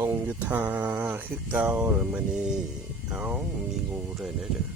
ทงยุทธาคือเก่าเลยมานี่เอ้ามีงูด้วยเนี่ยเด้อ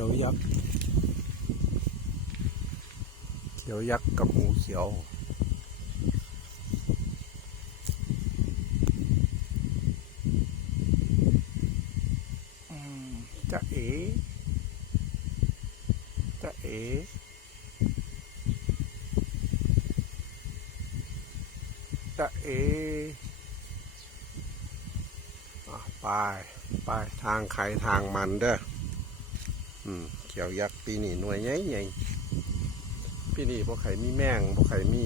ขียวยักษ์ เขียวยักษ์กับงูเขียวอืมจะเอ๋จะเอ๋จะเอ๋อไป ไป ทางใครทางมันเด้อ อืมเขียวยักษ์ปีนี้หน่วยใหญ่ใหญ่ปีนี้พวกไข่มีแมงพวกไข่มี